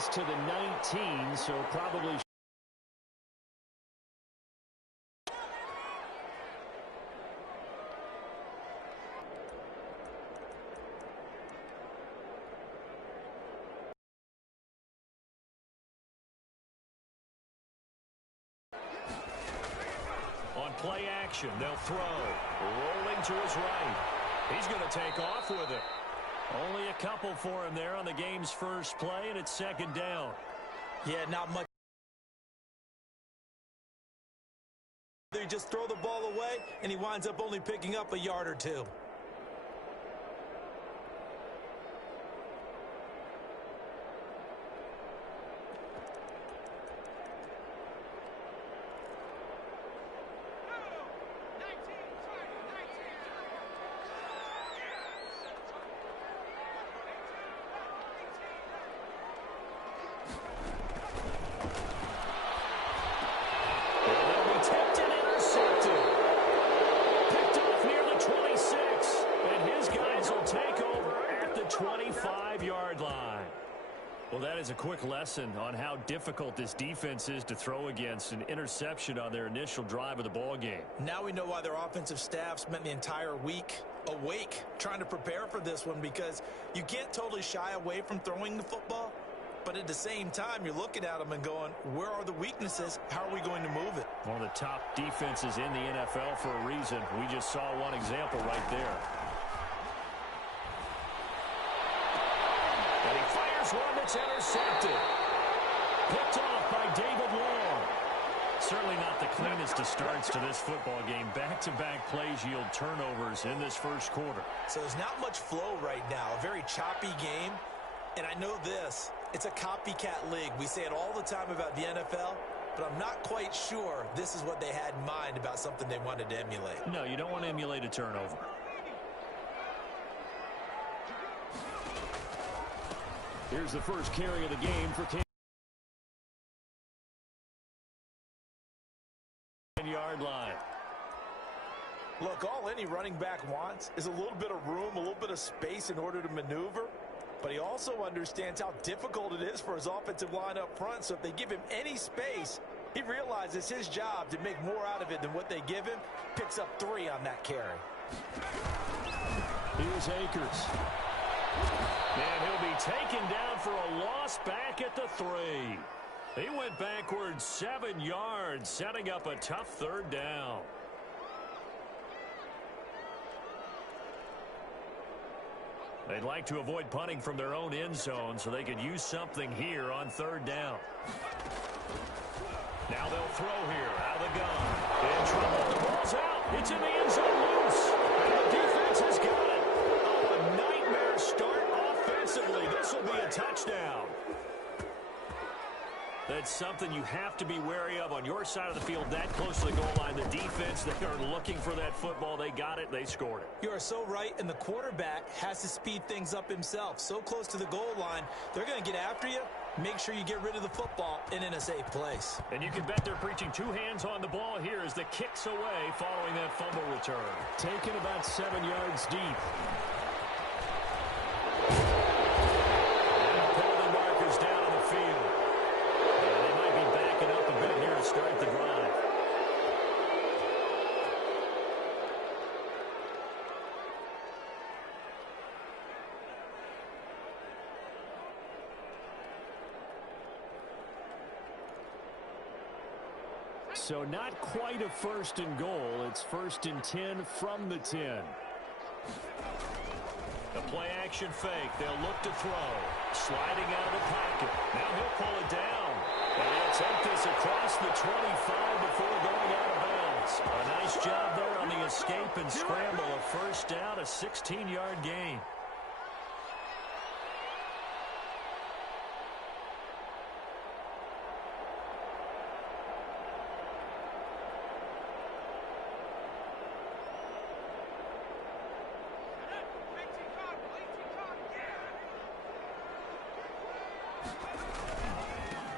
this to the 19, so probably. On play action, they'll throw. Rolling to his right. He's going to take off with it. Only a couple for him there on the game's first play, and it's second down. Yeah, not much. They just throw the ball away, and he winds up only picking up a yard or two. Well, that is a quick lesson on how difficult this defense is to throw against. An interception on their initial drive of the ball game. Now we know why their offensive staff spent the entire week awake trying to prepare for this one, because you can't totally shy away from throwing the football, but at the same time you're looking at them and going, where are the weaknesses? How are we going to move it? One of the top defenses in the NFL for a reason. We just saw one example right there. And he fires one that's intercepted. Picked off by David Long. Certainly not the cleanest of starts to this football game. Back-to-back plays yield turnovers in this first quarter. So there's not much flow right now. A very choppy game. And I know this. It's a copycat league. We say it all the time about the NFL, but I'm not quite sure this is what they had in mind about something they wanted to emulate. No, you don't want to emulate a turnover. Here's the first carry of the game for Kansas. 10-yard line. Look, all any running back wants is a little bit of room, a little bit of space in order to maneuver. But he also understands how difficult it is for his offensive line up front. So if they give him any space, he realizes his job to make more out of it than what they give him. Picks up 3 on that carry. Here's Akers. And he'll be taken down for a loss back at the 3. He went backwards 7 yards, setting up a tough third down. They'd like to avoid punting from their own end zone so they could use something here on third down. Now they'll throw here out of the gun. In trouble. The ball's out. It's in the end zone loose. And the defense has got it. Oh, a nightmare start offensively. This will be a touchdown. That's something you have to be wary of on your side of the field, that close to the goal line. The defense, they are looking for that football. They got it. They scored it. You are so right, and the quarterback has to speed things up himself. So close to the goal line, they're going to get after you. Make sure you get rid of the football and in a safe place. And you can bet they're preaching 2 hands on the ball here as the kick's away following that fumble return. Taken about 7 yards deep. Start the drive. So not quite a first and goal. It's 1st and 10 from the 10. The play action fake. They'll look to throw. Sliding out of the pocket. Now he'll pull it down. And he'll take this across the 25 before going out of bounds. A nice job there on the escape and scramble. A first down, a 16-yard gain.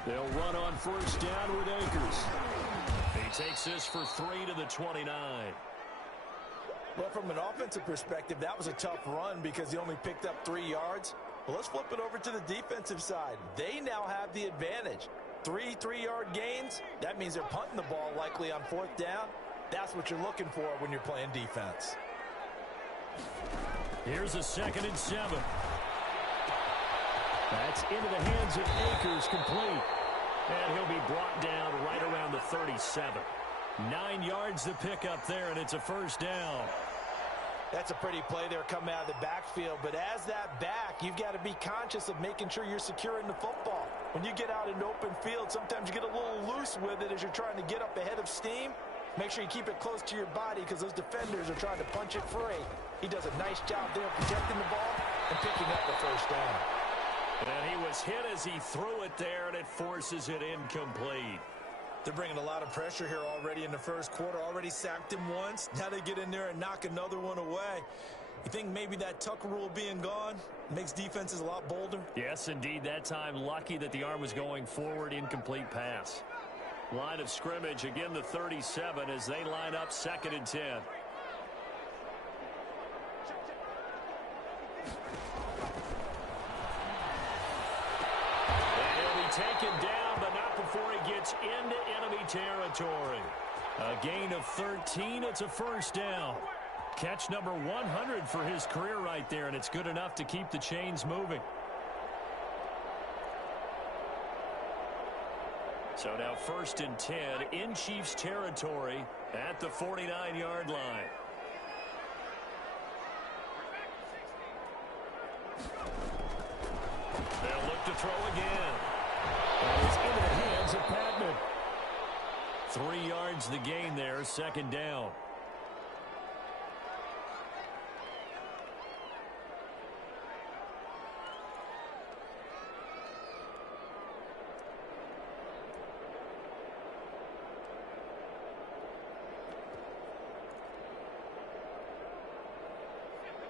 They'll run on first down with Akers. He takes this for 3 to the 29. Well, from an offensive perspective, that was a tough run because he only picked up 3 yards. Well, let's flip it over to the defensive side. They now have the advantage. 3 3-yard gains, that means they're punting the ball likely on 4th down. That's what you're looking for when you're playing defense. Here's a 2nd and 7. That's into the hands of Akers, complete. And he'll be brought down right around the 37. 9 yards to pick up there, and it's a 1st down. That's a pretty play there coming out of the backfield. But as that back, you've got to be conscious of making sure you're securing the football. When you get out in open field, sometimes you get a little loose with it as you're trying to get up ahead of steam. Make sure you keep it close to your body because those defenders are trying to punch it free. He does a nice job there protecting the ball and picking up the 1st down. And he was hit as he threw it there, and it forces it incomplete. They're bringing a lot of pressure here already in the 1st quarter. Already sacked him once. Now they get in there and knock another one away. You think maybe that Tucker rule being gone makes defenses a lot bolder? Yes, indeed. That time, lucky that the arm was going forward. Incomplete pass. Line of scrimmage, again the 37 as they line up 2nd and 10. And he'll be taken down, but not before he gets into enemy territory. A gain of 13. It's a 1st down. Catch number 100 for his career right there, and it's good enough to keep the chains moving. So now 1st and 10 in Chiefs territory at the 49-yard line. They'll look to throw again. And it's into the hands of Patman. 3 yards the gain there, 2nd down.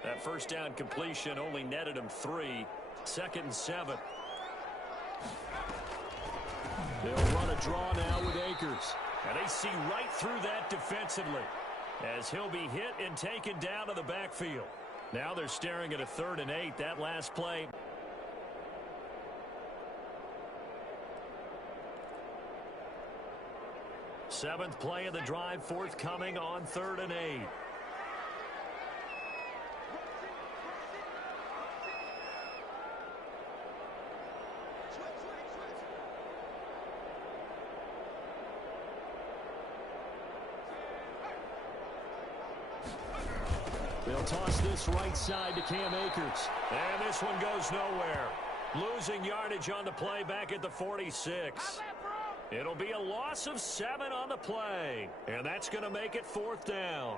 That 1st down completion only netted him 3. 2nd and 7. They'll run a draw now with Akers. And they see right through that defensively as he'll be hit and taken down to the backfield. Now they're staring at a 3rd and 8. That last play. Seventh play of the drive forthcoming on 3rd and 8. They'll toss this right side to Cam Akers. And this one goes nowhere. Losing yardage on the play back at the 46. It'll be a loss of 7 on the play. And that's going to make it 4th down.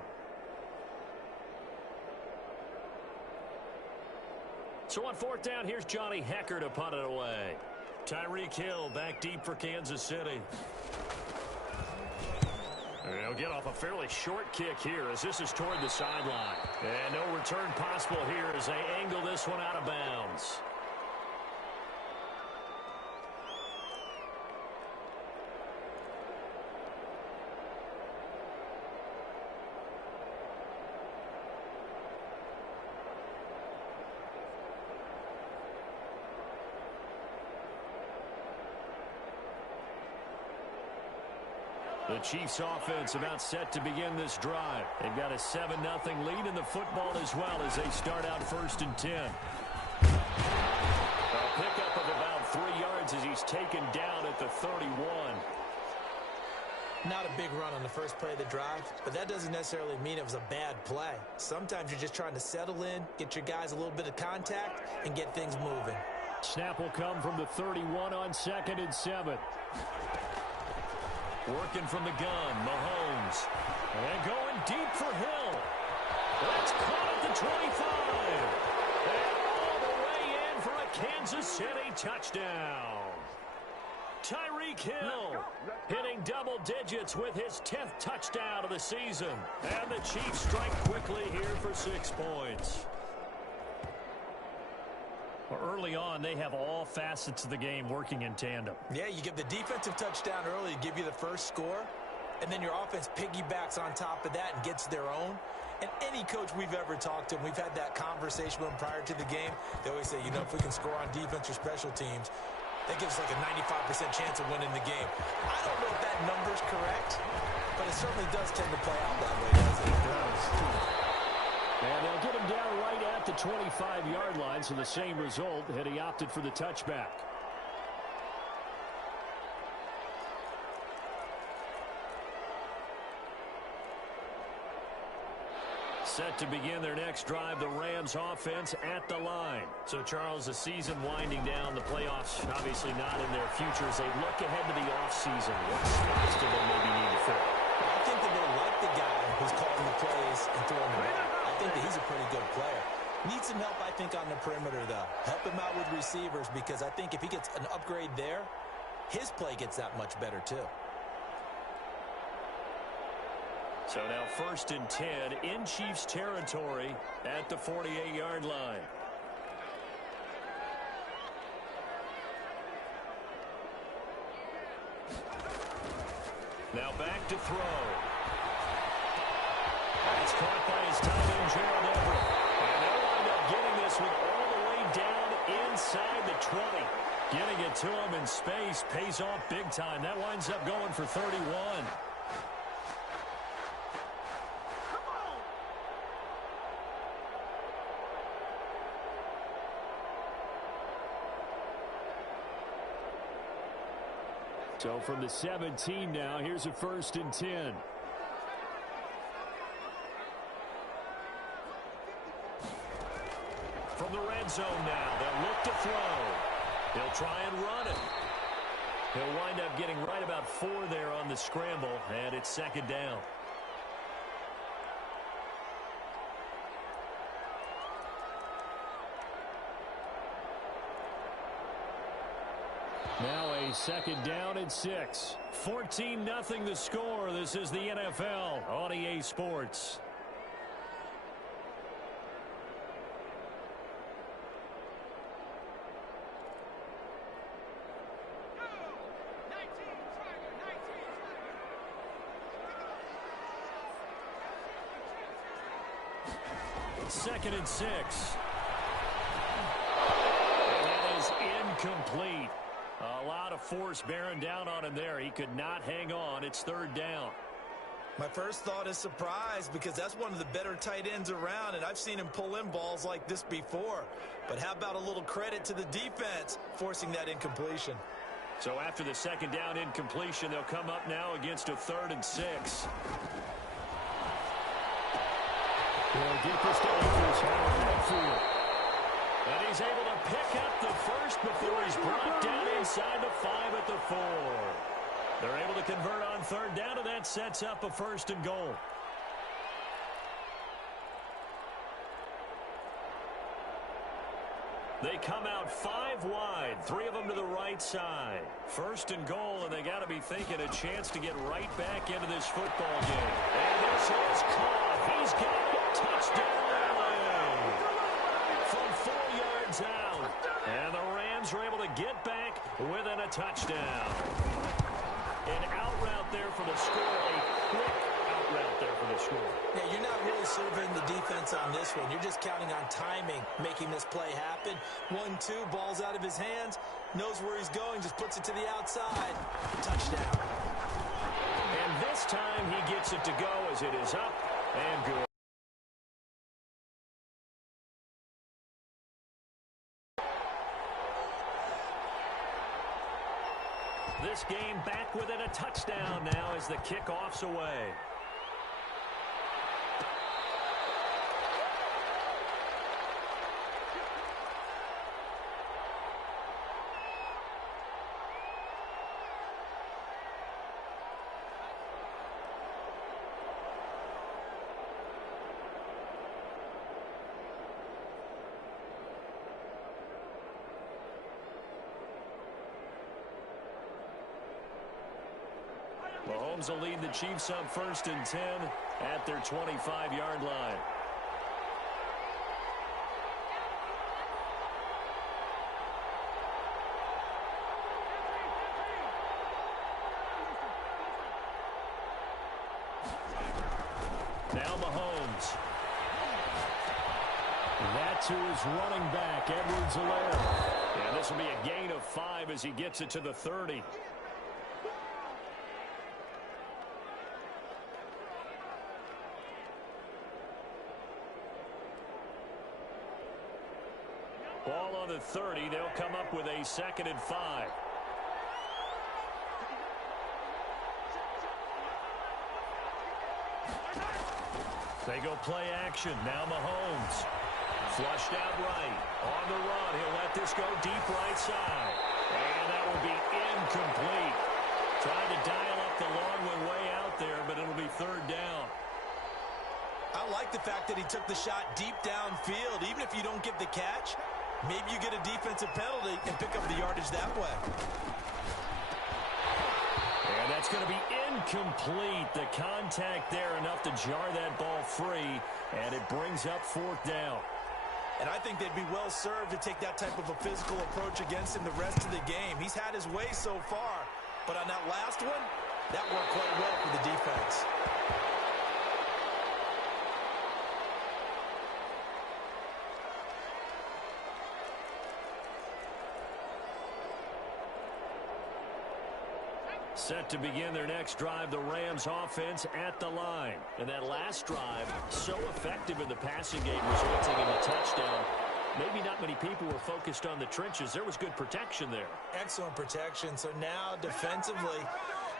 So on 4th down, here's Johnny Hecker to punt it away. Tyreek Hill back deep for Kansas City. They'll get off a fairly short kick here as this is toward the sideline. And no return possible here as they angle this one out of bounds. The Chiefs offense about set to begin this drive. They've got a 7-0 lead in the football as well as they start out 1st and 10. A pickup of about 3 yards as he's taken down at the 31. Not a big run on the first play of the drive, but that doesn't necessarily mean it was a bad play. Sometimes you're just trying to settle in, get your guys a little bit of contact, and get things moving. Snap will come from the 31 on 2nd and 7. Working from the gun, Mahomes. And going deep for Hill. That's caught at the 25. And all the way in for a Kansas City touchdown. Tyreek Hill hitting double digits with his 10th touchdown of the season. And the Chiefs strike quickly here for 6 points. Well, early on, they have all facets of the game working in tandem. Yeah, you get the defensive touchdown early to give you the first score, and then your offense piggybacks on top of that and gets their own. And any coach we've ever talked to, and we've had that conversation with them prior to the game, they always say, you know, if we can score on defense or special teams, that gives like a 95% chance of winning the game. I don't know if that number's correct, but it certainly does tend to play out that way, doesn't it? It does. And they'll get him down right at the 25-yard line, so the same result had he opted for the touchback. Set to begin their next drive, the Rams offense at the line. So, Charles, the season winding down, the playoffs obviously not in their future as they look ahead to the offseason. What spots do they maybe need to fill? I think that they like the guy who's calling the plays and throwing them out. I think that he's a pretty good player. Needs some help, I think, on the perimeter, though. Help him out with receivers because I think if he gets an upgrade there, his play gets that much better, too. So now 1st and 10 in Chiefs territory at the 48-yard line. Now back to throw. That's caught by his tight end, Gerald Everett. And they'll wind up getting this one all the way down inside the 20. Getting it to him in space pays off big time. That winds up going for 31. So from the 17 now, here's a 1st and 10. From the red zone now, they'll look to throw. He'll try and run it. He'll wind up getting right about 4 there on the scramble, and it's 2nd down. Now a 2nd down and 6. 14-0 the score. This is the NFL on EA Sports. Second and 6. And that is incomplete. A lot of force bearing down on him there. He could not hang on. It's 3rd down. My first thought is surprise because that's one of the better tight ends around, and I've seen him pull in balls like this before. But how about a little credit to the defense forcing that incompletion? So after the 2nd down incompletion, they'll come up now against a 3rd and 6. Well, deepest Akers midfield. And he's able to pick up the first before he's brought down inside the 5 at the 4. They're able to convert on 3rd down, and that sets up a 1st and goal. They come out 5 wide, 3 of them to the right side. 1st and goal, and they got to be thinking a chance to get right back into this football game. And this is caught. He's got it. Touchdown, LA. From 4 yards out. And the Rams are able to get back within a touchdown. An out route there for the score. A quick out route there for the score. Yeah, you're not really serving the defense on this one. You're just counting on timing, making this play happen. 1-2, ball's out of his hands. Knows where he's going, just puts it to the outside. Touchdown. And this time he gets it to go as it is up and good. This game back within a touchdown now as the kickoff's away. Mahomes will lead the Chiefs up 1st and 10 at their 25-yard line. Now Mahomes. That's who is running back, Edwards-Helaire. And this will be a gain of 5 as he gets it to the 30. Ball on the 30. They'll come up with a 2nd and 5. They go play action. Now Mahomes. Flushed out right. On the run. He'll let this go deep right side. And that will be incomplete. Trying to dial up the long one way out there, but it'll be 3rd down. I like the fact that he took the shot deep downfield. Even if you don't get the catch, maybe you get a defensive penalty and pick up the yardage that way. And that's going to be incomplete. The contact there enough to jar that ball free, and it brings up 4th down. And I think they'd be well served to take that type of a physical approach against him the rest of the game. He's had his way so far, but on that last one, that worked quite well for the defense. Set to begin their next drive, the Rams offense at the line. And that last drive, so effective in the passing game, resulting in a touchdown. Maybe not many people were focused on the trenches. There was good protection there. Excellent protection. So now defensively,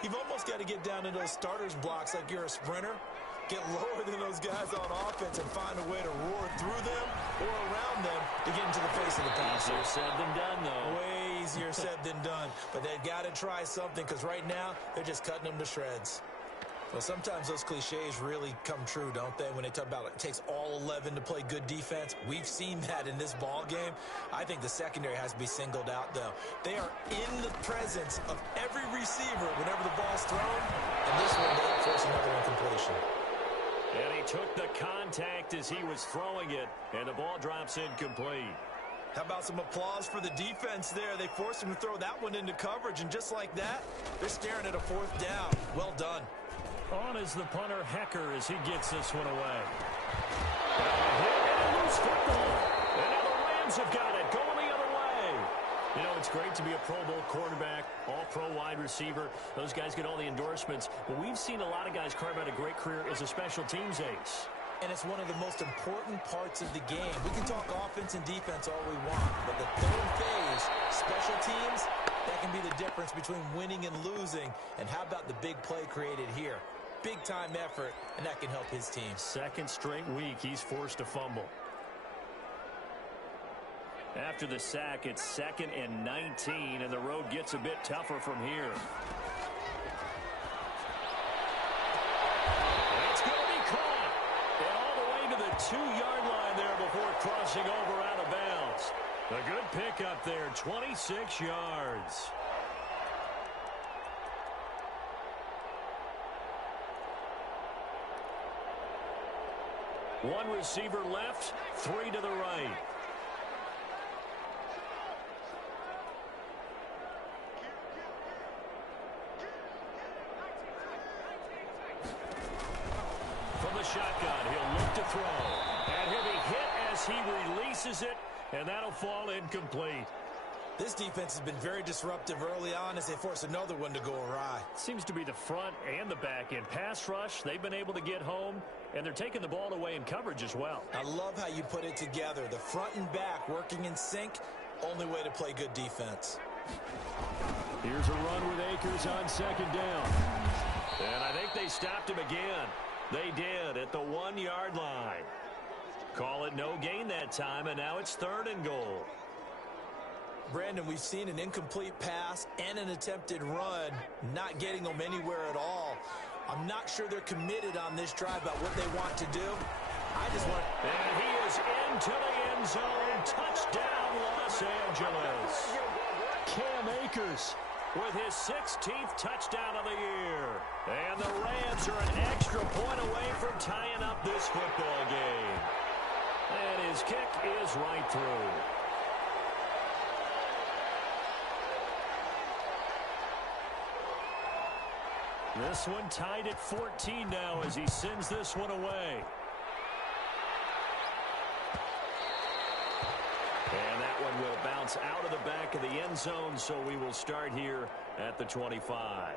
you've almost got to get down to those starters blocks like you're a sprinter. Get lower than those guys on offense and find a way to roar through them or around them to get into the face of the passer. Easier said than done, though. Way easier said than done. But they've got to try something because right now they're just cutting them to shreds. Well, sometimes those cliches really come true, don't they? When they talk about it takes all 11 to play good defense. We've seen that in this ball game. I think the secondary has to be singled out, though. They are in the presence of every receiver whenever the ball's thrown. And this one, they'll force another incompletion. And he took the contact as he was throwing it, and the ball drops incomplete. How about some applause for the defense there? They forced him to throw that one into coverage, and just like that, they're staring at a 4th down. Well done. On is the punter, Hecker, as he gets this one away. And a loose football. And now the Rams have got it, going the other way. You know, it's great to be a Pro Bowl quarterback, all-pro wide receiver. Those guys get all the endorsements. But we've seen a lot of guys carve out a great career as a special teams ace. And it's one of the most important parts of the game. We can talk offense and defense all we want, but the 3rd phase, special teams, that can be the difference between winning and losing. And how about the big play created here? Big-time effort, and that can help his team. 2nd straight week, he's forced a fumble. After the sack, it's 2nd and 19, and the road gets a bit tougher from here. It's going to be caught. And all the way to the 2-yard line there before crossing over out of bounds. A good pickup there, 26 yards. One receiver left, 3 to the right. From the shotgun, he'll look to throw. And he'll be hit as he releases it, and that'll fall incomplete. This defense has been very disruptive early on as they force another one to go awry. Seems to be the front and the back end. Pass rush, they've been able to get home, and they're taking the ball away in coverage as well. I love how you put it together. The front and back working in sync, only way to play good defense. Here's a run with Akers on 2nd down. And I think they stopped him again. They did at the 1-yard line. Call it no gain that time, and now it's 3rd and goal. Brandon, we've seen an incomplete pass and an attempted run, not getting them anywhere at all. I'm not sure they're committed on this drive about what they want to do. And he is into the end zone. Touchdown, Los Angeles. Cam Akers with his 16th touchdown of the year. And the Rams are an extra point away from tying up this football game. And his kick is right through. This one tied at 14 now as he sends this one away. bounce out of the back of the end zone, so we will start here at the 25.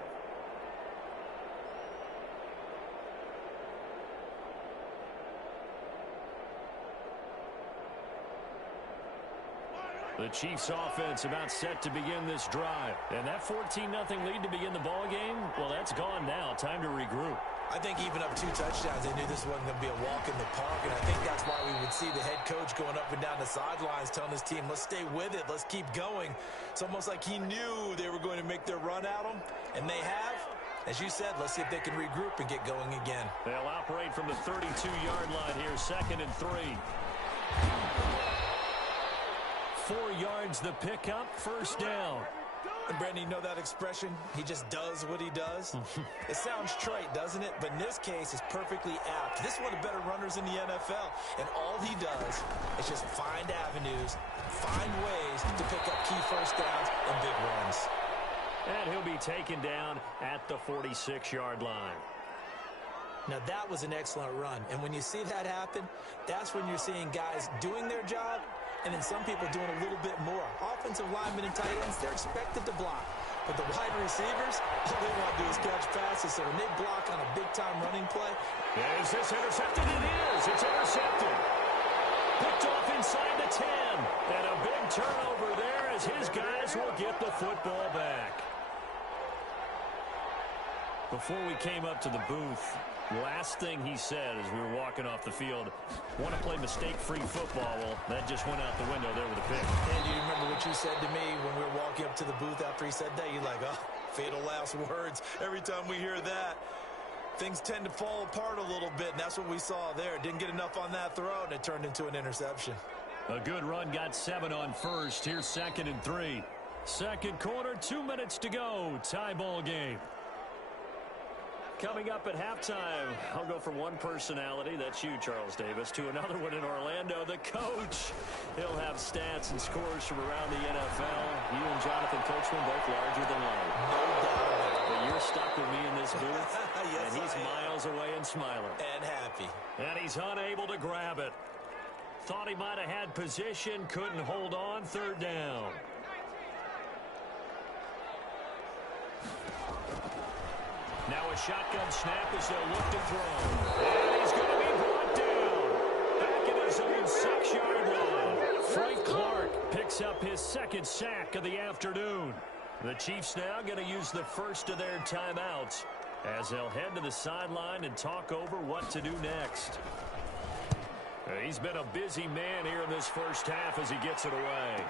The Chiefs offense about set to begin this drive. And that 14-0 lead to begin the ball game, well, that's gone now. Time to regroup. I think even up 2 touchdowns, they knew this wasn't going to be a walk in the park, and I think that's why we would see the head coach going up and down the sidelines telling his team, let's stay with it, let's keep going. It's almost like he knew they were going to make their run at him, and they have. As you said, let's see if they can regroup and get going again. They'll operate from the 32-yard line here, 2nd and 3. 4 yards the pickup, first down. And Brandon, you know that expression? He just does what he does. It sounds trite, doesn't it? But in this case, it's perfectly apt. This is one of the better runners in the NFL. And all he does is just find avenues, find ways to pick up key first downs and big runs. And he'll be taken down at the 46-yard line. Now, that was an excellent run. And when you see that happen, that's when you're seeing guys doing their job and then some people doing a little bit more. Offensive linemen and tight ends, they're expected to block. But the wide receivers, all they want to do is catch passes. So when they block on a big-time running play. Is this intercepted? It is. It's intercepted. Picked off inside the 10. And a big turnover there as his guys will get the football back. Before we came up to the booth, last thing he said as we were walking off the field, want to play mistake-free football. Well, that just went out the window there with a pick. And you remember what you said to me when we were walking up to the booth after he said that? You're like, oh, fatal last words. Every time we hear that, things tend to fall apart a little bit, and that's what we saw there. Didn't get enough on that throw, and it turned into an interception. A good run, got 7 on first. Here's 2nd and 3. Second quarter, 2 minutes to go. Tie ball game. Coming up at halftime, I'll go from one personality, that's you, Charles Davis, to another one in Orlando, the coach. He'll have stats and scores from around the NFL. You and Jonathan Coachman both larger than life. No doubt. But you're stuck with me in this booth, Yes, and he's miles away and smiling. And happy. And he's unable to grab it. Thought he might have had position, couldn't hold on, 3rd down. Now a shotgun snap as they'll look to throw. And he's going to be brought down. Back at his own 6-yard line. Frank Clark picks up his 2nd sack of the afternoon. The Chiefs now going to use the first of their timeouts as they'll head to the sideline and talk over what to do next. He's been a busy man here in this first half as he gets it away.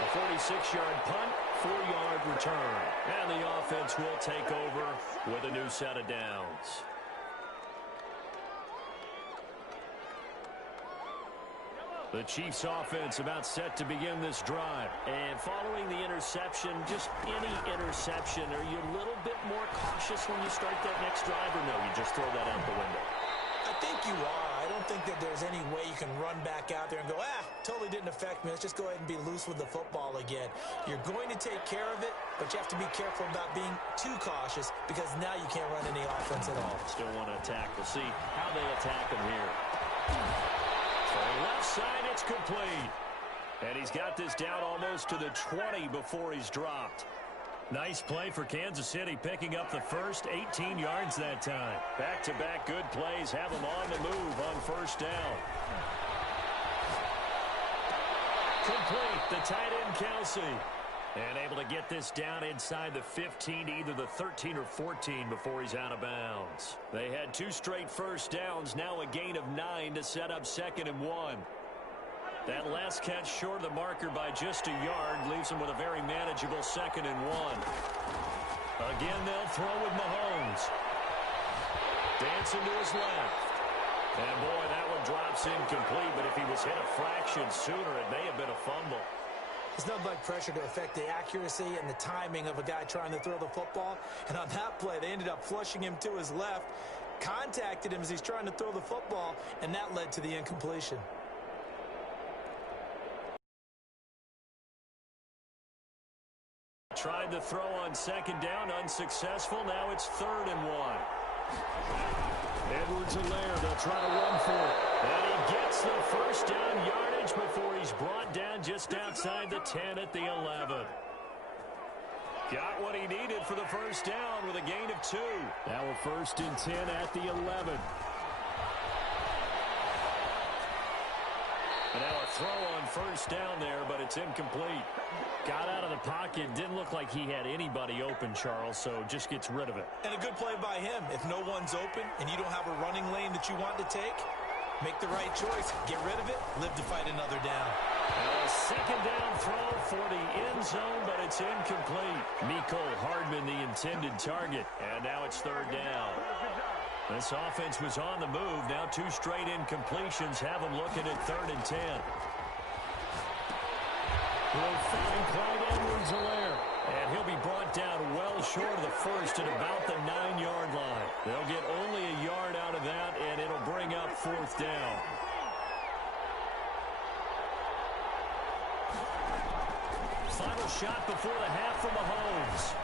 A 46-yard punt. 4-yard return. And the offense will take over with a new set of downs. The Chiefs offense about set to begin this drive. And following the interception, just any interception, are you a little bit more cautious when you start that next drive, or no, you just throw that out the window? I think you are. I don't think that there's any way you can run back out there and go, totally didn't affect me. Let's just go ahead and be loose with the football again. You're going to take care of it, but you have to be careful about being too cautious because now you can't run any offense at all. Still want to attack. We'll see how they attack him here. For left side, it's complete. And he's got this down almost to the 20 before he's dropped. Nice play for Kansas City, picking up the first, 18 yards that time. Back-to-back good plays have them on the move on 1st down. Complete, the tight end Kelsey. And able to get this down inside the 15 to either the 13 or 14 before he's out of bounds. They had 2 straight first downs, now a gain of 9 to set up 2nd and 1. That last catch short of the marker by just a yard leaves him with a very manageable 2nd and 1. Again, they'll throw with Mahomes. Dancing to his left. And boy, that one drops incomplete, but if he was hit a fraction sooner, it may have been a fumble. There's nothing like pressure to affect the accuracy and the timing of a guy trying to throw the football. And on that play, they ended up flushing him to his left, contacted him as he's trying to throw the football, and that led to the incompletion. Tried to throw on 2nd down, unsuccessful. Now it's 3rd and 1. Edwards-Helaire, they'll try to run for it. And he gets the first down yardage before he's brought down just outside the 10 at the 11. Got what he needed for the first down with a gain of 2. Now a 1st and 10 at the 11. And now a throw on first down there, but it's incomplete. Got out of the pocket. Didn't look like he had anybody open, Charles, so just gets rid of it. And a good play by him. If no one's open and you don't have a running lane that you want to take, make the right choice. Get rid of it. Live to fight another down. Now a 2nd down throw for the end zone, but it's incomplete. Mecole Hardman, the intended target. And now it's 3rd down. This offense was on the move. Now 2 straight incompletions have them looking at 3rd and 10. He'll find Clyde Edwards-Helaire. And he'll be brought down well short of the first at about the 9-yard line. They'll get only a yard out of that, and it'll bring up 4th down. Final shot before the half from Mahomes.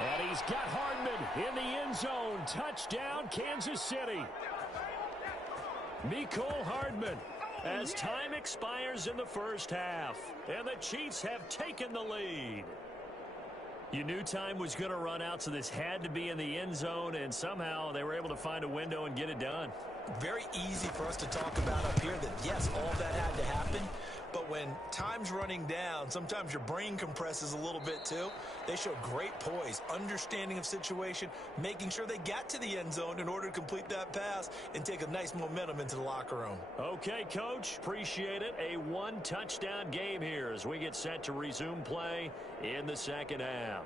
And he's got Hardman in the end zone. Touchdown, Kansas City. Mecole Hardman as time expires in the first half. And the Chiefs have taken the lead. You knew time was going to run out, so this had to be in the end zone, and somehow they were able to find a window and get it done. Very easy for us to talk about up here that, yes, all that had to happen. But when time's running down, sometimes your brain compresses a little bit too. They show great poise, understanding of situation, making sure they got to the end zone in order to complete that pass and take a nice momentum into the locker room. Okay, Coach, appreciate it. A 1-touchdown game here as we get set to resume play in the second half.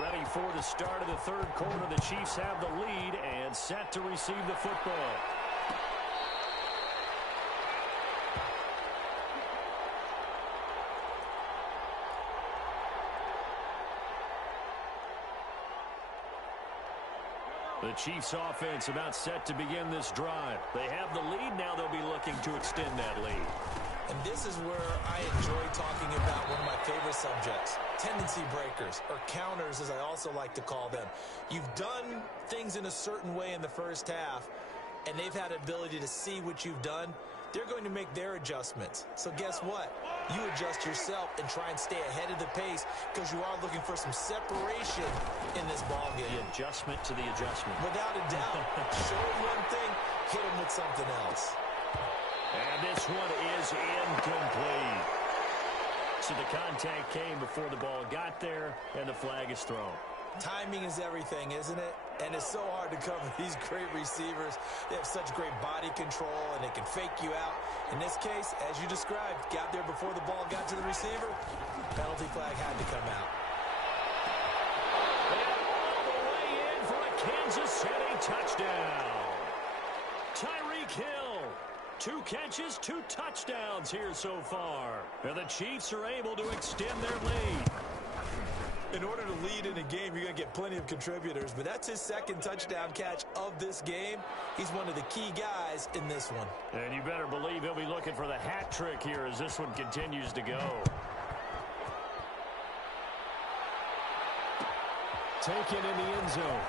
Ready for the start of the 3rd quarter. The Chiefs have the lead and set to receive the football. The Chiefs offense about set to begin this drive. They have the lead. Now they'll be looking to extend that lead. And this is where I enjoy talking about one of my favorite subjects, tendency breakers, or counters as I also like to call them. You've done things in a certain way in the first half, and they've had ability to see what you've done. They're going to make their adjustments. So guess what? You adjust yourself and try and stay ahead of the pace because you are looking for some separation in this ballgame. The adjustment to the adjustment. Without a doubt. Show them one thing, hit them with something else. And this one is incomplete. So the contact came before the ball got there, and the flag is thrown. Timing is everything, isn't it? And it's so hard to cover these great receivers. They have such great body control, and they can fake you out. In this case, as you described, got there before the ball got to the receiver. Penalty flag had to come out. And all the way in for a Kansas City touchdown. Tyreek Hill. 2 catches, 2 touchdowns here so far. And the Chiefs are able to extend their lead. In order to lead in a game, you're going to get plenty of contributors, but that's his 2nd touchdown catch of this game. He's one of the key guys in this one. And you better believe he'll be looking for the hat trick here as this one continues to go. Taken in the end zone.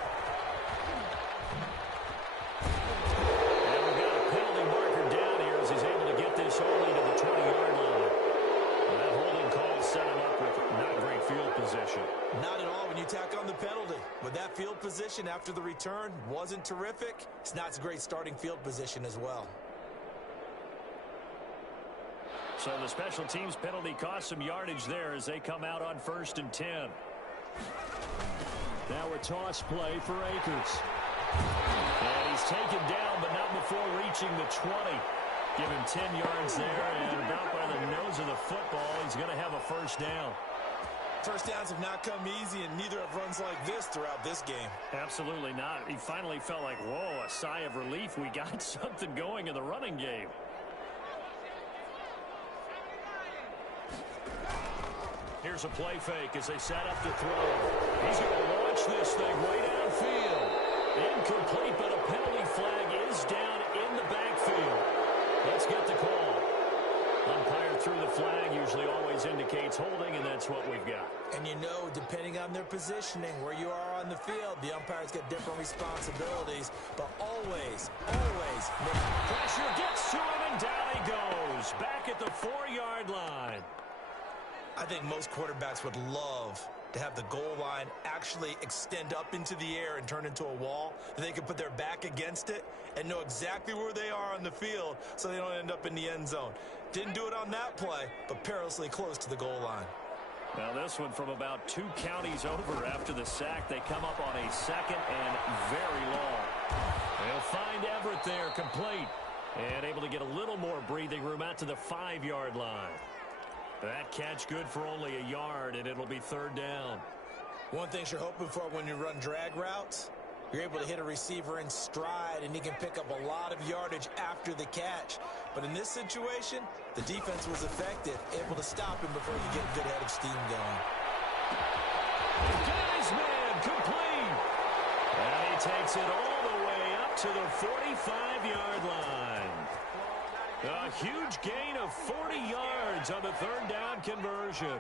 And we've got a penalty marker down here as he's able to get this only to the 20-yard line. And that holding call set him up with not great field position. Not at all when you tack on the penalty. With that field position after the return wasn't terrific. It's not a great starting field position as well. So the special teams penalty cost some yardage there as they come out on 1st and 10. Now a toss play for Akers. And he's taken down, but not before reaching the 20. Give him 10 yards there, and about by the nose of the football, he's going to have a first down. First downs have not come easy, and neither have runs like this throughout this game. Absolutely not. He finally felt like, whoa, a sigh of relief. We got something going in the running game. Here's a play fake as they set up to throw. He's going to launch this thing way downfield. Incomplete, but a penalty flag is down in the backfield. Let's get the call. Umpire threw the flag. flag usually always indicates holding, and that's what we've got. And you know, depending on their positioning, where you are on the field, the umpires get different responsibilities, but always pressure gets to him, and down he goes. Back at the 4-yard line. I think most quarterbacks would love to have the goal line actually extend up into the air and turn into a wall. They can put their back against it and know exactly where they are on the field so they don't end up in the end zone. Didn't do it on that play, but perilously close to the goal line. Now this one from about 2 counties over after the sack. They come up on a 2nd and very long. They'll find Everett there, complete. And able to get a little more breathing room out to the 5-yard line. That catch good for only a yard, and it'll be 3rd down. One thing you're hoping for when you run drag routes, you're able to hit a receiver in stride, and he can pick up a lot of yardage after the catch. But in this situation, the defense was effective, able to stop him before you get a good head of steam going. Got his man, complete. And he takes it all the way up to the 45-yard line. A huge gain of 40 yards on the 3rd down conversion.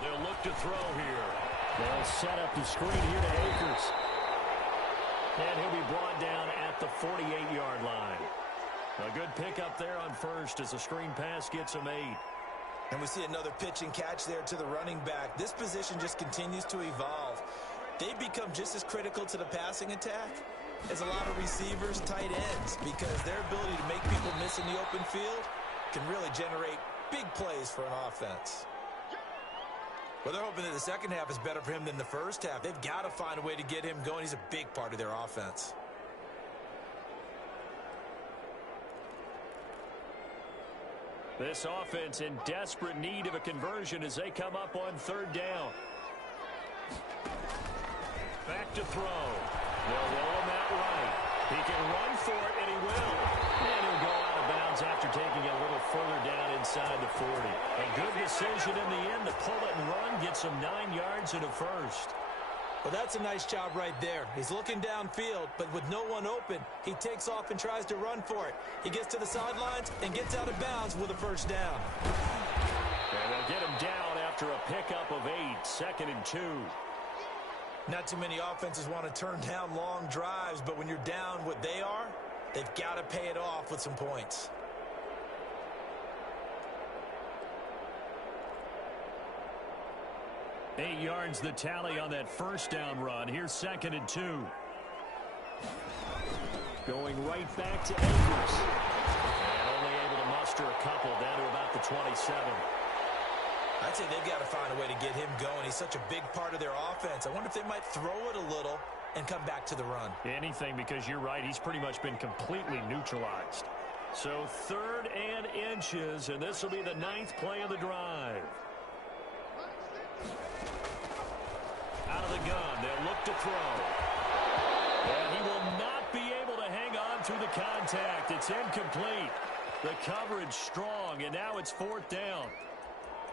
They'll look to throw here. They'll set up the screen here to Akers. And he'll be brought down at the 48-yard line. A good pickup there on first as the screen pass gets him 8. And we see another pitch and catch there to the running back. This position just continues to evolve. They become just as critical to the passing attack as a lot of receivers, tight ends, because their ability to make people miss in the open field can really generate big plays for an offense. Well, they're hoping that the second half is better for him than the first half. They've got to find a way to get him going. He's a big part of their offense. This offense in desperate need of a conversion as they come up on 3rd down. Back to throw. They'll roll him out right. He can run for it, and he will. And he'll go out of bounds after taking it a little further down inside the 40. A good decision in the end to pull it and run, gets him 9 yards and a first. Well, that's a nice job right there. He's looking downfield, but with no one open, he takes off and tries to run for it. He gets to the sidelines and gets out of bounds with a first down. And they'll get him down after a pickup of 8, 2nd and 2. Not too many offenses want to turn down long drives, but when you're down what they are, they've got to pay it off with some points. Eight yards the tally on that first down run. Here's 2nd and 2. Going right back to Akers. And only able to muster a couple down to about the 27. I'd say they've got to find a way to get him going. He's such a big part of their offense. I wonder if they might throw it a little and come back to the run. Anything, because you're right. He's pretty much been completely neutralized. So 3rd and inches, and this will be the 9th play of the drive. Out of the gun, they'll look to throw. And he will not be able to hang on through the contact. It's incomplete. The coverage strong, and now it's 4th down.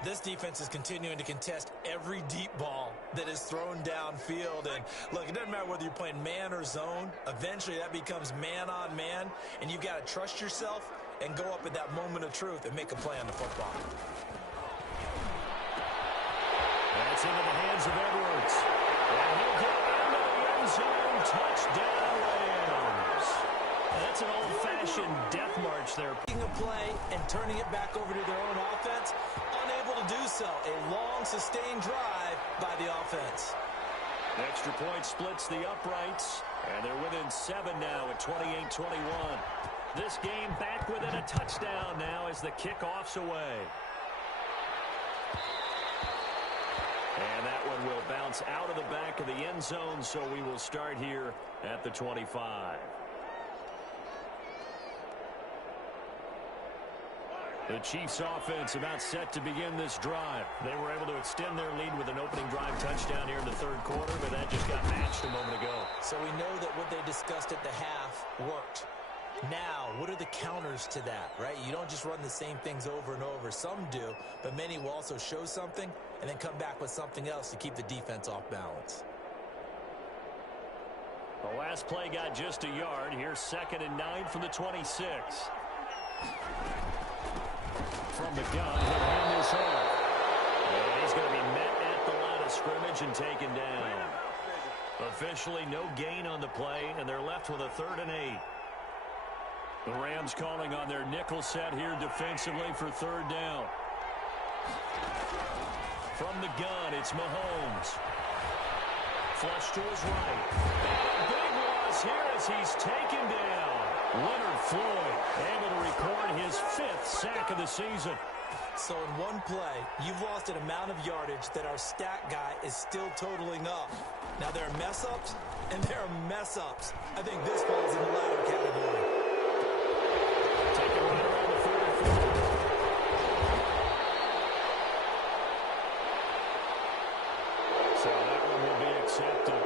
This defense is continuing to contest every deep ball that is thrown downfield. And look, it doesn't matter whether you're playing man or zone. Eventually, that becomes man on man, and you've got to trust yourself and go up at that moment of truth and make a play on the football. That's into the hands of Edwards. And he'll get into the end zone. Touchdown, Rams. That's an old-fashioned death march there. Taking a play and turning it back over to their own offense, unable to do so. A long, sustained drive by the offense. Extra point splits the uprights, and they're within 7 now at 28-21. This game back within a touchdown now as the kickoff's away. And that one will bounce out of the back of the end zone, so we will start here at the 25. The Chiefs offense about set to begin this drive. They were able to extend their lead with an opening drive touchdown here in the 3rd quarter, but that just got matched a moment ago. So we know that what they discussed at the half worked. Now, what are the counters to that, right? You don't just run the same things over and over. Some do, but many will also show something and then come back with something else to keep the defense off balance. The last play got just a yard. Here's 2nd and 9 from the 26. From the gun, he'll hand this off. And he's going to be met at the line of scrimmage and taken down. Officially no gain on the play, and they're left with a 3rd and 8. The Rams calling on their nickel set here defensively for 3rd down. From the gun, it's Mahomes. Flush to his right. And a big loss here as he's taken down. Leonard Floyd able to record his 5th sack of the season. So in one play, you've lost an amount of yardage that our stat guy is still totaling up. Now there are mess-ups, and there are mess-ups. I think this falls in the latter category. Take it right around the 44. So that one will be accepted.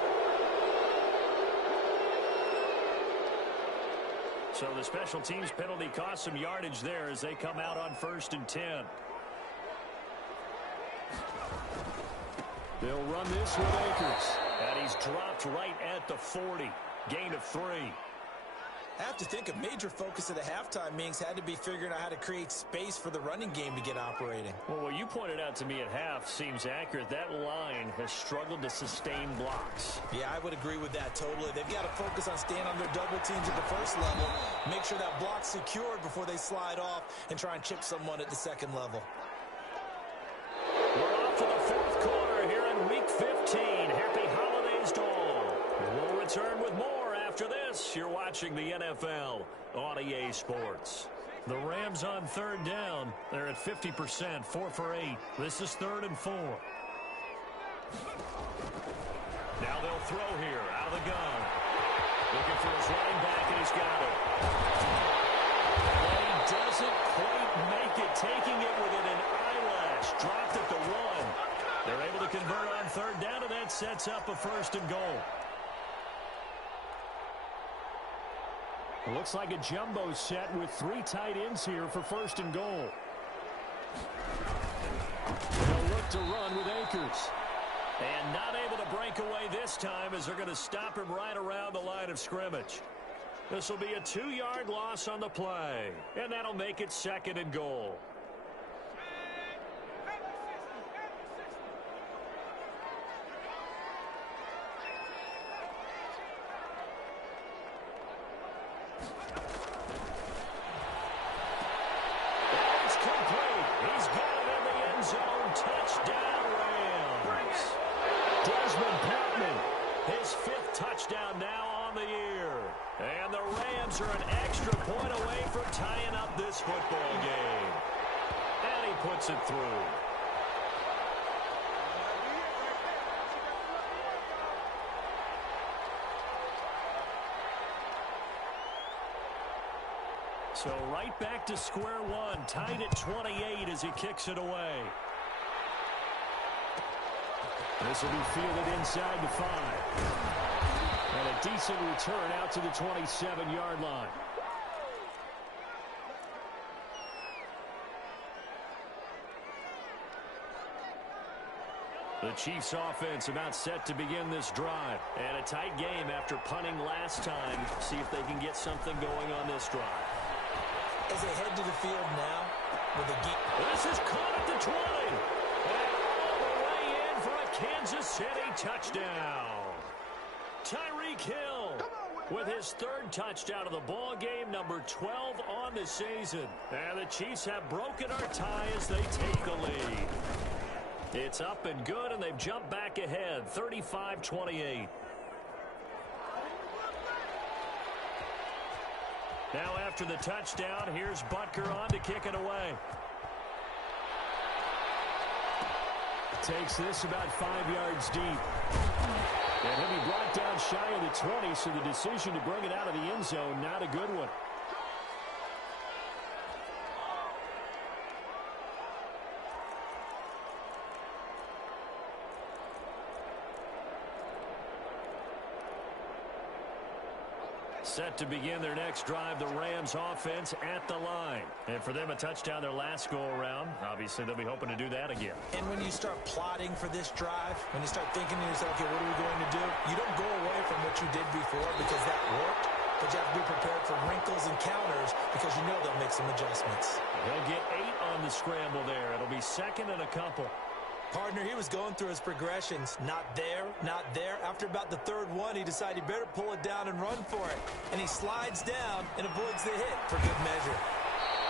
So the special teams penalty cost some yardage there as they come out on 1st and 10. They'll run this with Akers. And he's dropped right at the 40. Gain of 3. I have to think a major focus of the halftime meetings had to be figuring out how to create space for the running game to get operating. Well, what you pointed out to me at half seems accurate. That line has struggled to sustain blocks. Yeah, I would agree with that totally. They've got to focus on staying on their double teams at the 1st level, make sure that block's secured before they slide off and try and chip someone at the 2nd level. We're off to the 4th quarter here in Week 15. Happy holidays to all. We'll return with more after this. You're watching the NFL on EA Sports. The Rams on 3rd down. They're at 50%, 4 for 8. This is 3rd and 4. Now they'll throw here out of the gun. Looking for his running back, and he's got it. But he doesn't quite make it, taking it within an eyelash. Dropped at the 1. They're able to convert on 3rd down, and that sets up a 1st and goal. It looks like a jumbo set with 3 tight ends here for 1st and goal. They'll look to run with Akers. And not able to break away this time as they're going to stop him right around the line of scrimmage. This will be a 2-yard loss on the play. And that'll make it 2nd and goal. Touchdown now on the year. And the Rams are an extra point away from tying up this football game. And he puts it through. So right back to square one, tied at 28 as he kicks it away. This will be fielded inside the 5. And a decent return out to the 27-yard line. The Chiefs offense about set to begin this drive. And a tight game after punting last time. See if they can get something going on this drive. As they head to the field now with a This is caught at the 20. And all the way in for a Kansas City touchdown. Tyreek Hill with his 3rd touchdown of the ball game, number 12 on the season. And the Chiefs have broken our tie as they take the lead. It's up and good, and they've jumped back ahead, 35-28. Now after the touchdown, here's Butker on to kick it away. Takes this about 5 yards deep. And he'll be brought down shy of the 20, so the decision to bring it out of the end zone, not a good one. Set to begin their next drive, the Rams offense at the line. And for them, a touchdown their last go-around. Obviously, they'll be hoping to do that again. And when you start plotting for this drive, when you start thinking to yourself, okay, what are we going to do? You don't go away from what you did before because that worked, but you have to be prepared for wrinkles and counters because you know they'll make some adjustments. He'll get 8 on the scramble there. It'll be second and a couple. Partner, he was going through his progressions. Not there, not there. After about the third one, he decided he better pull it down and run for it. And he slides down and avoids the hit for good measure.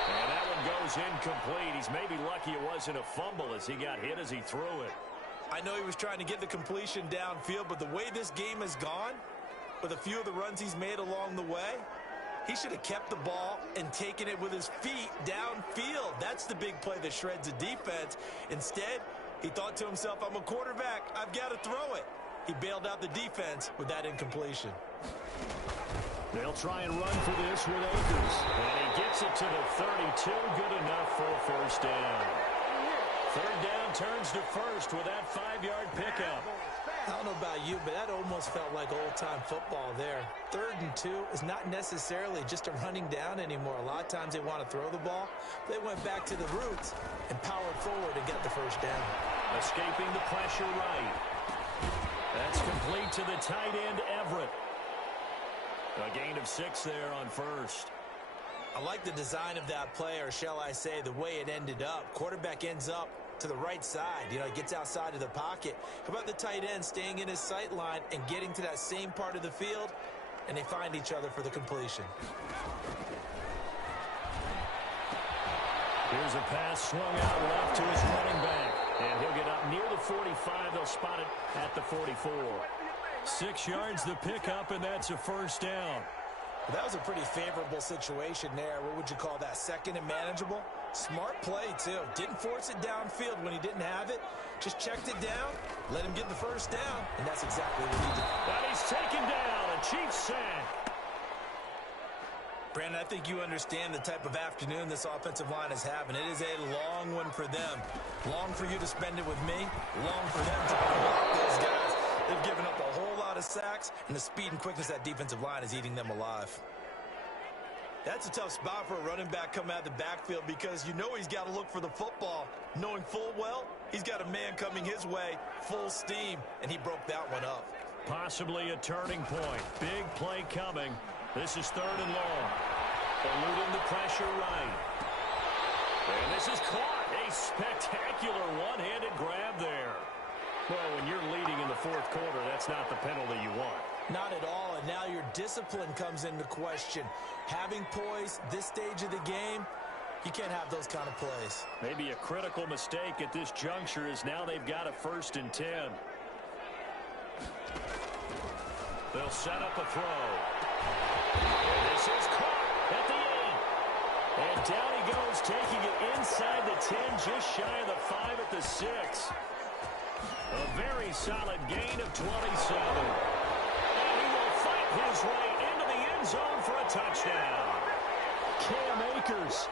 And that one goes incomplete. He's maybe lucky it wasn't a fumble as he got hit as he threw it. I know he was trying to get the completion downfield, but the way this game has gone, with a few of the runs he's made along the way, he should have kept the ball and taken it with his feet downfield. That's the big play that shreds a defense. Instead, he thought to himself, I'm a quarterback. I've got to throw it. He bailed out the defense with that incompletion. They'll try and run for this with Akers. And he gets it to the 32. Good enough for a first down. Third down turns to first with that 5-yard pickup. I don't know about you, but that almost felt like old-time football there. 3rd and 2 is not necessarily just a running down anymore. A lot of times they want to throw the ball. They went back to the roots and powered forward and got the first down. Escaping the pressure right. That's complete to the tight end, Everett. A gain of 6 there on first. I like the design of that play, or shall I say the way it ended up. Quarterback ends up to the right side. You know, he gets outside of the pocket. How about the tight end staying in his sight line and getting to that same part of the field, and they find each other for the completion. Here's a pass swung out left to his running back. And he'll get up near the 45. They'll spot it at the 44. 6 yards the pickup, and that's a first down. Well, that was a pretty favorable situation there. What would you call that? Second and manageable? Smart play, too. Didn't force it downfield when he didn't have it. Just checked it down, let him get the first down, and that's exactly what he did. But he's taken down. A Chiefs sack. Brandon, I think you understand the type of afternoon this offensive line is having. It is a long one for them. Long for you to spend it with me. Long for them to block those guys. They've given up a whole lot of sacks, and the speed and quickness of that defensive line is eating them alive. That's a tough spot for a running back coming out of the backfield because you know he's got to look for the football, knowing full well he's got a man coming his way, full steam, and he broke that one up. Possibly a turning point. Big play coming. This is 3rd and long. Eluding the pressure right. And this is caught. A spectacular one-handed grab there. Well, when you're leading in the 4th quarter, that's not the penalty you want. Not at all, and now your discipline comes into question. Having poise this stage of the game, you can't have those kind of plays. Maybe a critical mistake at this juncture is now they've got a 1st and 10. They'll set up a throw. And this is caught at the 8. And down he goes, taking it inside the 10, just shy of the 5 at the 6. A very solid gain of 27. And he will fight his way into the end zone for a touchdown. Cam Akers.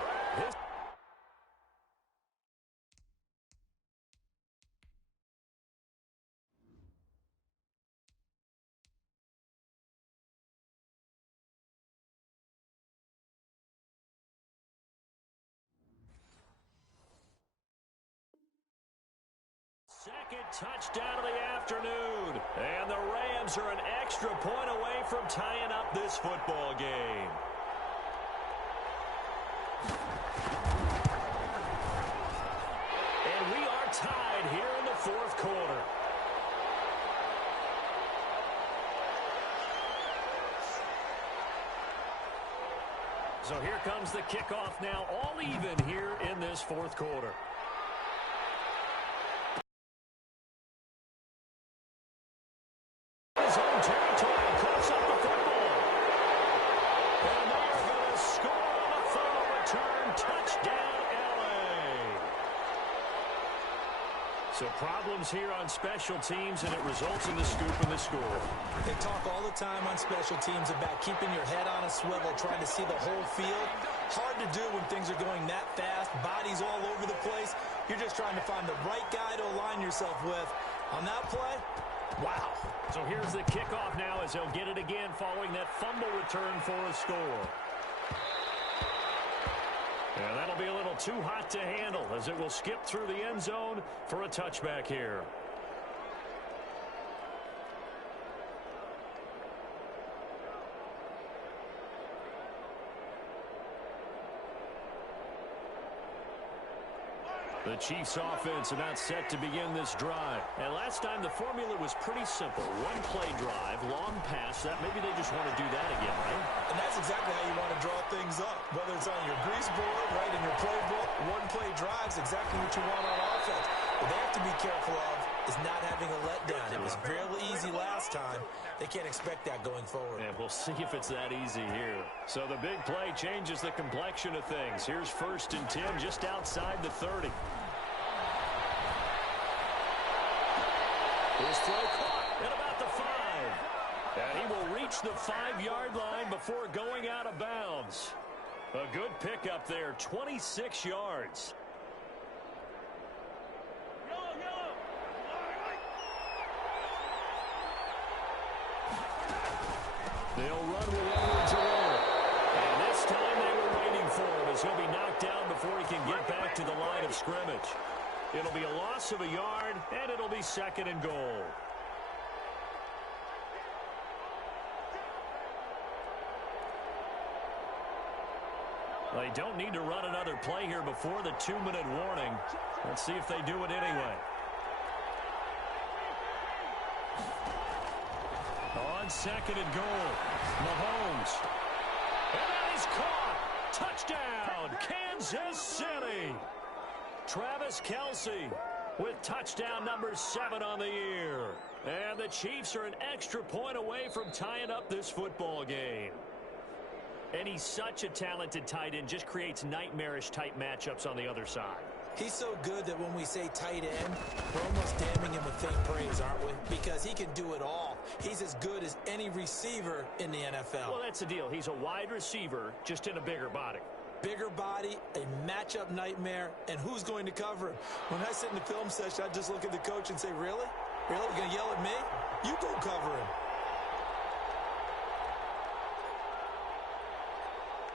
Second touchdown of the afternoon. And the Rams are an extra point away from tying up this football game. And we are tied here in the 4th quarter. So here comes the kickoff now, all even here in this 4th quarter. His own territory, cuts up the football. And they're going to score on a throw return. Touchdown, LA. So problems here on special teams, and it results in the scoop and the score. They talk all the time on special teams about keeping your head on a swivel, trying to see the whole field. Hard to do when things are going that fast, bodies all over the place. You're just trying to find the right guy to align yourself with. On that play, Wow. So here's the kickoff now as they'll get it again following that fumble return for a score. And that'll be a little too hot to handle as it will skip through the end zone for a touchback here. The Chiefs offense about set to begin this drive. And last time the formula was pretty simple. One play drive, long pass. That maybe they just want to do that again, right? And that's exactly how you want to draw things up. Whether it's on your grease board, right, in your playbook, one play drive is exactly what you want on offense. What they have to be careful of is not having a letdown. It was fairly easy last time. They can't expect that going forward. And we'll see if it's that easy here. So the big play changes the complexion of things. Here's 1st and 10 just outside the 30. His throw caught at about the 5. And he will reach the 5-yard line before going out of bounds. A good pickup there, 26 yards. They'll run with Edwards-Helaire. And this time they were waiting for him as he'll be knocked down before he can get back to the line of scrimmage. It'll be a loss of a yard, and it'll be 2nd and goal. They don't need to run another play here before the 2-minute warning. Let's see if they do it anyway. On 2nd and goal, Mahomes. And that is caught. Touchdown, Kansas City. Travis Kelce with touchdown number 7 on the year. And the Chiefs are an extra point away from tying up this football game. And he's such a talented tight end, just creates nightmarish type matchups on the other side. He's so good that when we say tight end, we're almost damning him with faint praise, aren't we? Because he can do it all. He's as good as any receiver in the NFL. Well, that's the deal. He's a wide receiver, just in a bigger body. Bigger body, a matchup nightmare, and who's going to cover him? When I sit in the film session, I just look at the coach and say, really? Really? You're going to yell at me? You go cover him.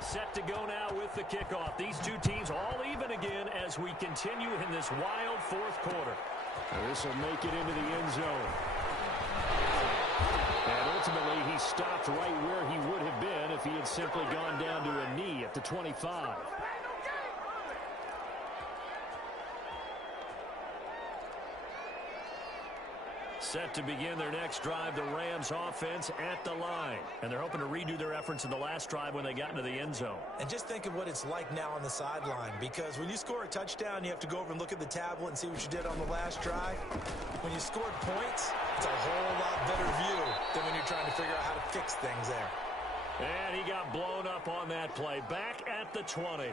Set to go now with the kickoff. These two teams all even again as we continue in this wild 4th quarter. This will make it into the end zone. And ultimately, he stopped right where he would have been if he had simply gone down to a knee at the 25. Set to begin their next drive, the Rams offense at the line. And they're hoping to redo their efforts in the last drive when they got into the end zone. And just think of what it's like now on the sideline, because when you score a touchdown, you have to go over and look at the tablet and see what you did on the last drive. When you scored points, it's a whole lot better view than when you're trying to figure out how to fix things there. And he got blown up on that play. Back at the 20.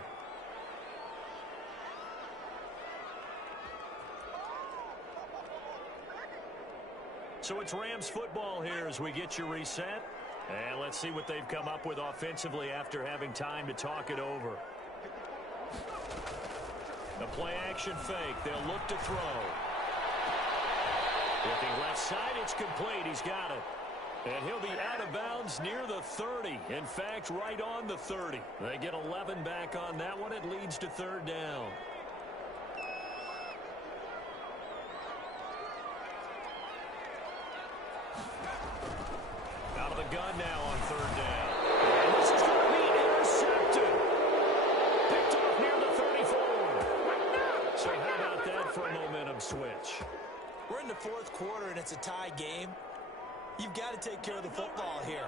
So it's Rams football here as we get you reset. And let's see what they've come up with offensively after having time to talk it over. The play action fake. They'll look to throw. Looking left side, it's complete. He's got it. And he'll be out of bounds near the 30. In fact, right on the 30. They get 11 back on that one. It leads to 3rd down. Out of the gun now on 3rd down. And this is going to be intercepted. Picked off near the 34. So how about that for a momentum switch? We're in the 4th quarter, and it's a tie game. You've got to take care of the football here.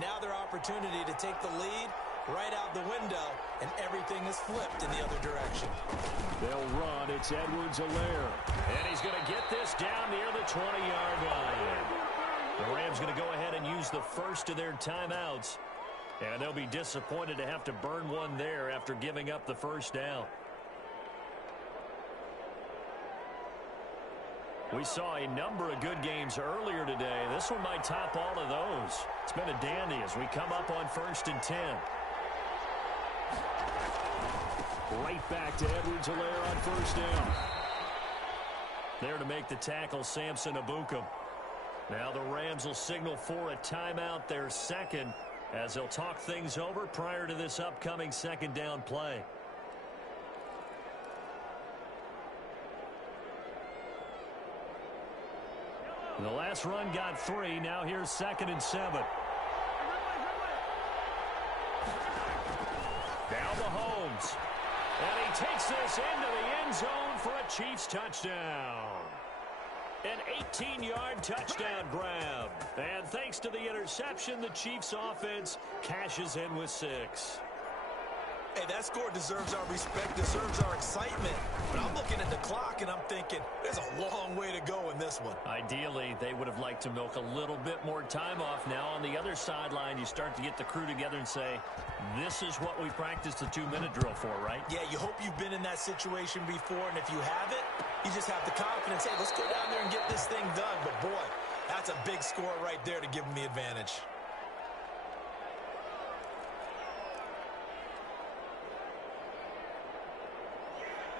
Now their opportunity to take the lead right out the window, and everything is flipped in the other direction. They'll run. It's Edwards-Helaire. And he's going to get this down near the 20-yard line. The Rams going to go ahead and use the first of their timeouts. And they'll be disappointed to have to burn one there after giving up the first down. We saw a number of good games earlier today. This one might top all of those. It's been a dandy as we come up on 1st and 10. Right back to Edwards-Helaire on 1st down. There to make the tackle, Samson Ebukam. Now the Rams will signal for a timeout, their second, as they'll talk things over prior to this upcoming second down play. The last run got 3. Now here's 2nd and 7. Now Mahomes. And he takes this into the end zone for a Chiefs touchdown. An 18-yard touchdown grab. And thanks to the interception, the Chiefs offense cashes in with 6. Hey, that score deserves our respect, deserves our excitement. But I'm looking at the clock, and I'm thinking, there's a long way to go in this one. Ideally, they would have liked to milk a little bit more time off. Now, on the other sideline, you start to get the crew together and say, this is what we practiced the 2-minute drill for, right? Yeah, you hope you've been in that situation before, and if you haven't, you just have the confidence, hey, let's go down there and get this thing done. But, boy, that's a big score right there to give them the advantage.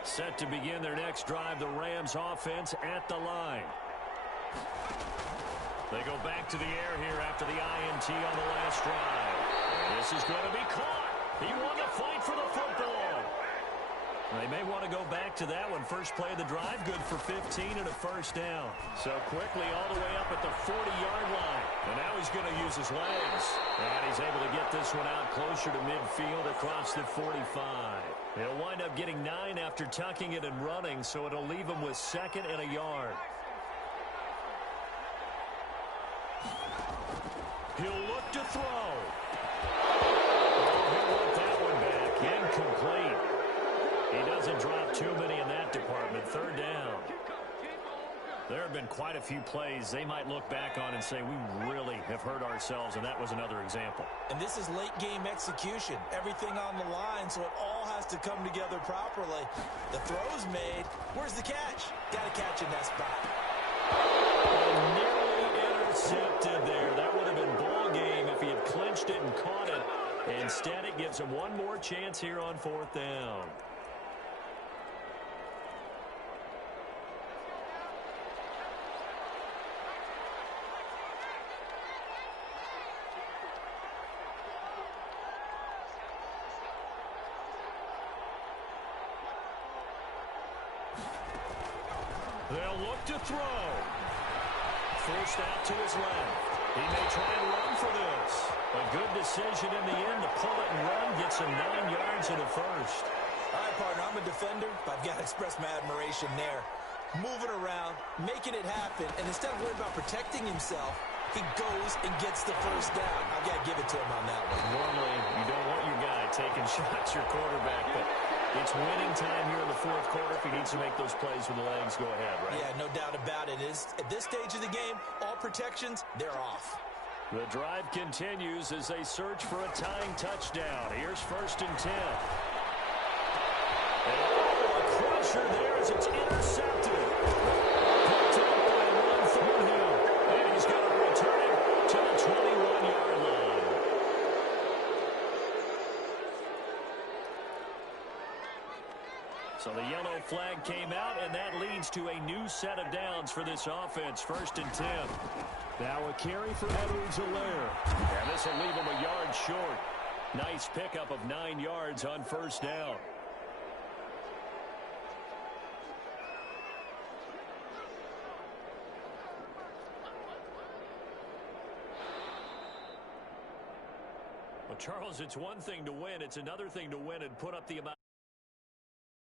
Set to begin their next drive, the Rams offense at the line. They go back to the air here after the INT on the last drive. This is going to be caught. He won the fight for the football. They may want to go back to that one. First play of the drive, good for 15 and a first down. So quickly all the way up at the 40-yard line. And now he's going to use his legs. And he's able to get this one out closer to midfield across the 45. He'll wind up getting 9 after tucking it and running, so it'll leave him with 2nd and a yard. He'll look to throw. Oh, he'll let that one back. Incomplete. He doesn't drop too many in that department. 3rd down. There have been quite a few plays they might look back on and say, we really have hurt ourselves, and that was another example. And this is late-game execution. Everything on the line, so it all has to come together properly. The throw's made. Where's the catch? Got to catch in that spot. Nearly intercepted there. That would have been ball game if he had clinched it and caught it. Instead, it gives him one more chance here on 4th down. They'll look to throw. Forced out to his left. He may try and run for this. A good decision in the end to pull it and run. Gets him 9 yards and a first. All right, partner, I'm a defender, but I've got to express my admiration there. Moving around, making it happen, and instead of worrying about protecting himself, he goes and gets the first down. I've got to give it to him on that one. Normally, you don't want your guy taking shots, your quarterback, but it's winning time here in the 4th quarter. If he needs to make those plays with the legs, go ahead, right? Yeah, no doubt about it. At this stage of the game, all protections, they're off. The drive continues as they search for a tying touchdown. Here's 1st and 10. And a crusher there as it's intercepted. Picked up by Ron Thornhill. And he's going to return it to the 21-yard line. So the yellow flag came out, and that leads to a new set of downs for this offense. 1st and 10. Now a carry for Edwards-Helaire. And this will leave him a yard short. Nice pickup of 9 yards on 1st down. Well, Charles, it's one thing to win. It's another thing to win and put up the amount.